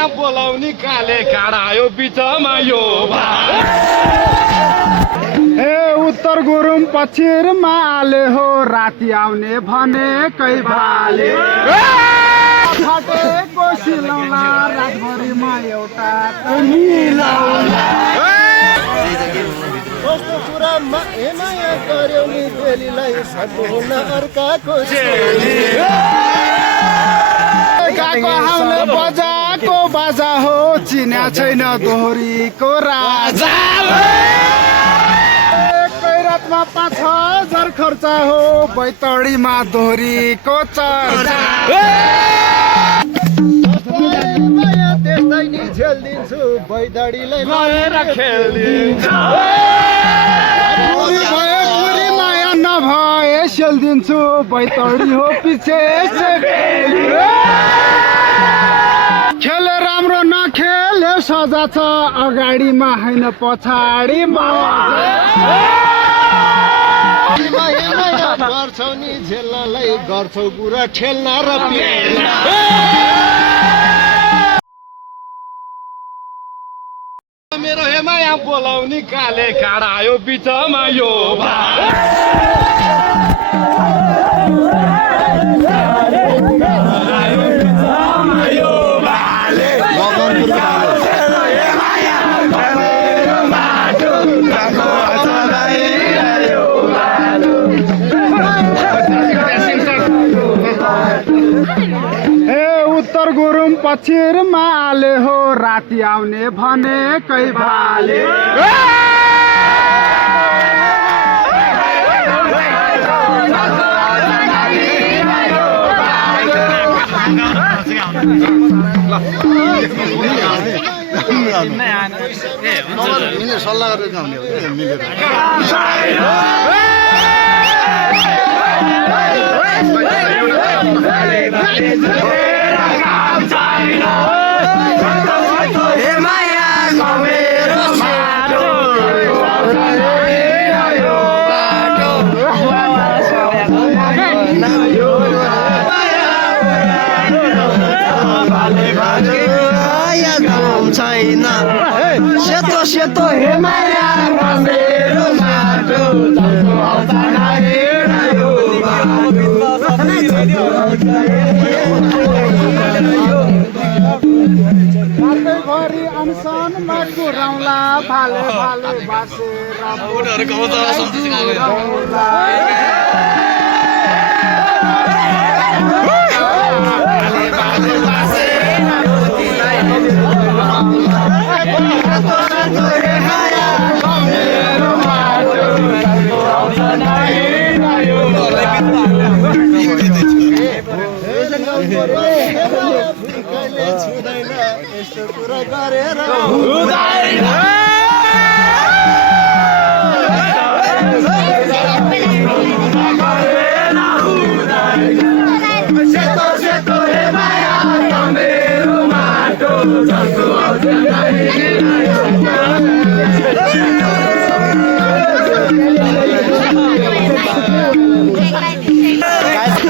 माया बोलाउने काले काँडा यो बिचमा यो ए उत्तर गुरुङ पश्चिममा आले हो राति आउने भने कै भाले फाटेको सिलौला रातभरिमा एउटा मिलाउला कस्तो कुरामा माया गर्यो नि बेलीलाई सक्नुहुन्न अर्काको गाको हाउले बजाको बाजा हो चिन्या छैन दोहोरीको राजा कैरातमा 5,000 खर्च हो बैतडीमा दोहोरीको चर्चा माया त्यस्तै नि झेल्दिन्छु बैतडीलाई गएर खेलिदिन्छु पुरी माया नभए सेल्दिन्छु बैतडी हो पछि खेले राम्रो नखेले सजा छ अगाडिमा होइन पछाडि गर्छौ नि झेल्नलाई गर्छौ कुरा ठेल्न र मेरो हे माया बोलाउने काले काँडा यो बिचमा यो उत्तर गुरुङ पश्चिममा आले हो राति आउने भने कै भाले सल्लाह गरेर आउने हो मिलेर छैन सेतो सेतो हे माया मेरो माटो रातैभरि अनसनमा कुराउला भाले भाले छुँदैन यस्तो कुरा गरेर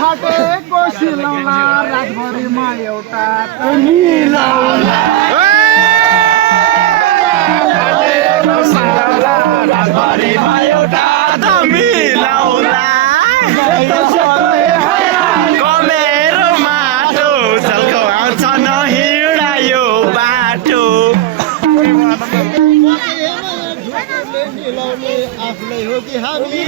फाटेको सिलौला रातभरिमा एउटा मिलाउला मेरो माटो झल्को आउँछ नहिँडायो बाटो मिलाउने आफ्नै हो कि हामी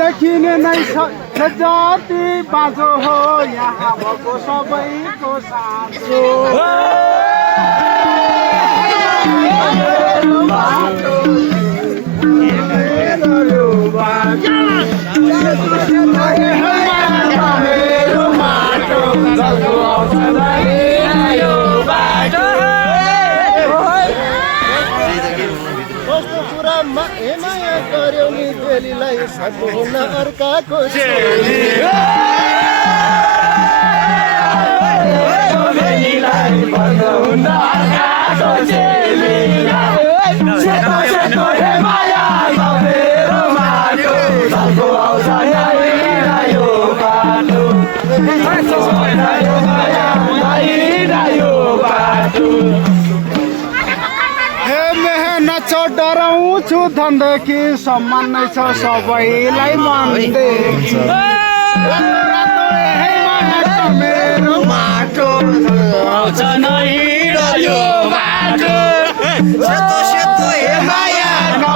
देखिने नै जति बाजो हो यहाँ भएको सबैको साँचो कस्तो कुरा माया गर्यो नि बेलीलाई चेलीलाई सक्नुहुन्न अर्काको चेली डराउँछु धनदेखि सम्मान नै छ सबैलाई मनदेखि मेरो माटो आउँछ नै यो बाटो सेतो सेतो हे माया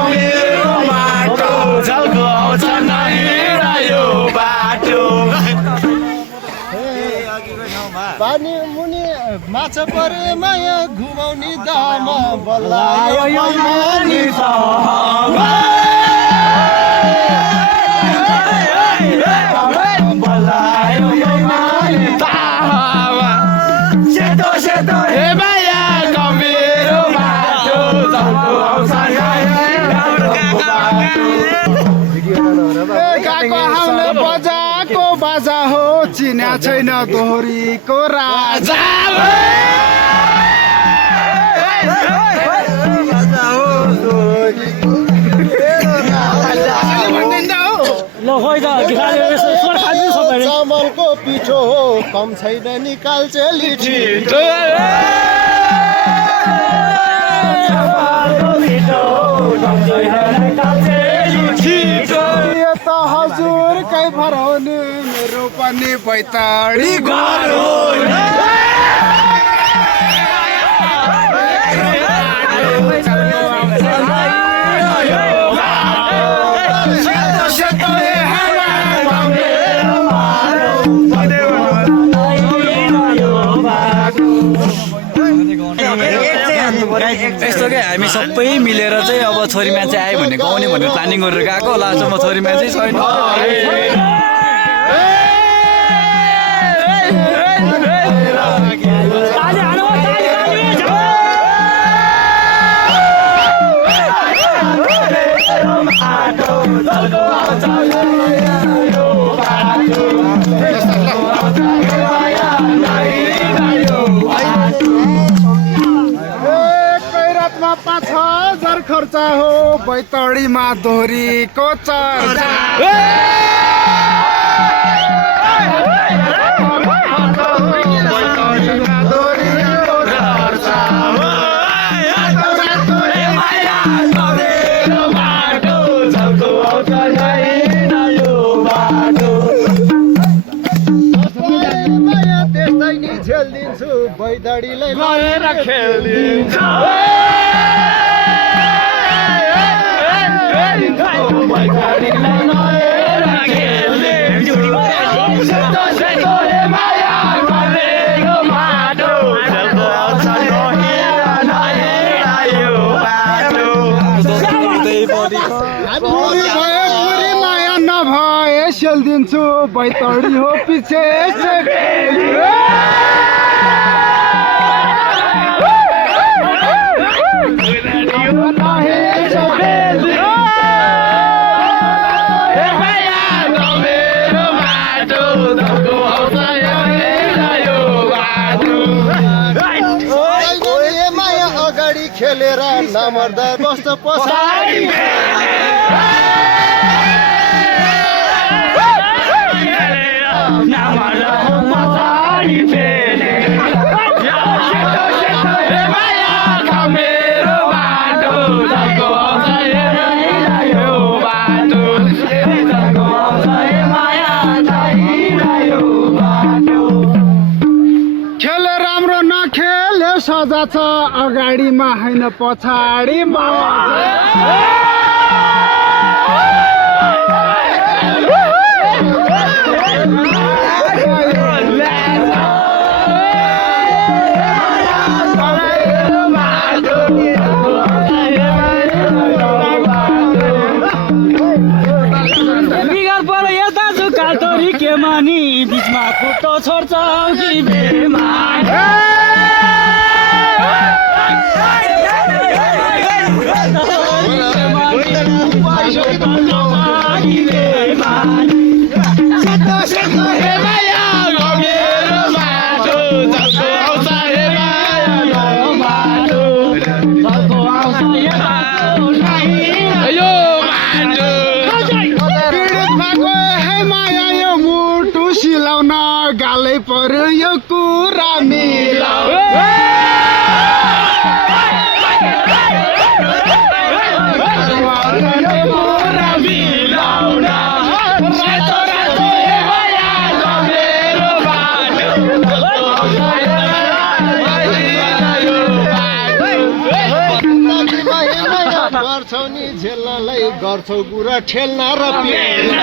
मेरो माटो झल्को आउँछ नै यो बाटो पानी मुनि माछा परे माया घुमाउने दाम बल्लायो मानी सेतो सेतो हे माया मेरो बाटो झल्को आउँछ गाको हाउले बजाको बाजा हो चिन्या छैन दोहोरीको राजा चामलको पिठो हो कम छैन निकाल्छ लिठी त हजुर कै भर हो नि मेरो पनि बैतडी घर हो यस्तो क्या हामी सबै मिलेर चाहिँ अब छोरी मान्छे आयो भने गाउने भनेर प्लानिङ गरेर गएको लास्टमा छोरी मान्छे छैन पाँच हजार खर्च हो बैतडीमा दोहोरीको चर्चा त्यस्तै नि झेलिदिन्छु बैतडीलाई गएर खेलिन्छ माया नभए सेलिदिन्छु बैतडी हो पछि अगाडि खेलेर नमर्दा बस्छ पछाडि खेल राम्रो नखेले सजा छ अगाडिमा होइन पछाडिमा बीचमा खुट्टो छोड्छ कि बेमान पर्यो यो कुरा मिलाउ गर्छौ नि झेल्नलाई गर्छौ कुरा ठेल्न र पेल्न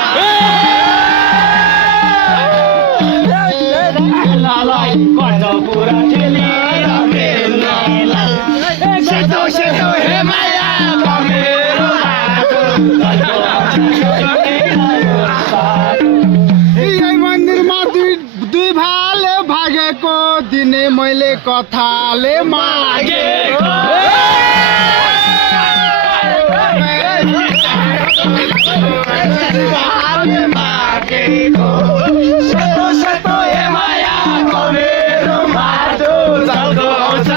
गर्छौ कुरा ठेल्न र पेल्न सेतो सेतो हे माया मेरो यही मन्दिरमा दुई भाले भागेको दिने मैले कथाले मागेको सेतो सेतो हे माया मेरो बाटो चल्को आउँछ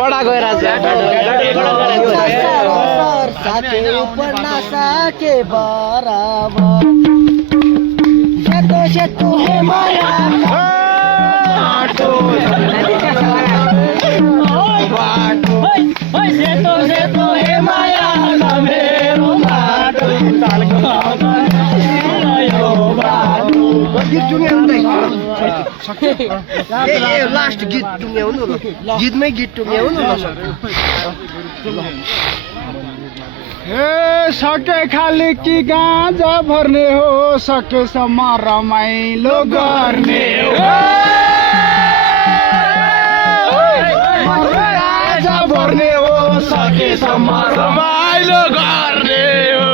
बडा गएर साके ऊपर नसाके बराबर सेतो सेतो हे माया सेतो सेतो हे माया मेरो बाटो चल्को आउँछ लास्ट गीत टुङ्ग्याउनु न गीतमै गीत टुङ्ग्याउनु न हे सके खाली कि गाँजा भर्ने हो सकेसम्म रमाइलो गर्ने हो गाँजा भर्ने हो सकेसम्म रमाइलो गर्ने हो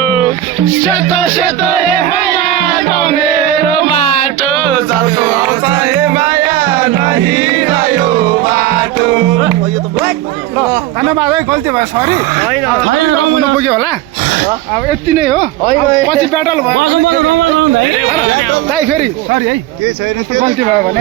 सेतो सेतो हे माया मेरो बाटो चल्को आउँछ हे माया नहिरह्यो बाटो धन्यवाद है गल्ती भयो सरी रमाउनु पुग्यो होला अब यति नै हो पछि ब्याटल भयो फेरि सरी है गल्ती भयो भने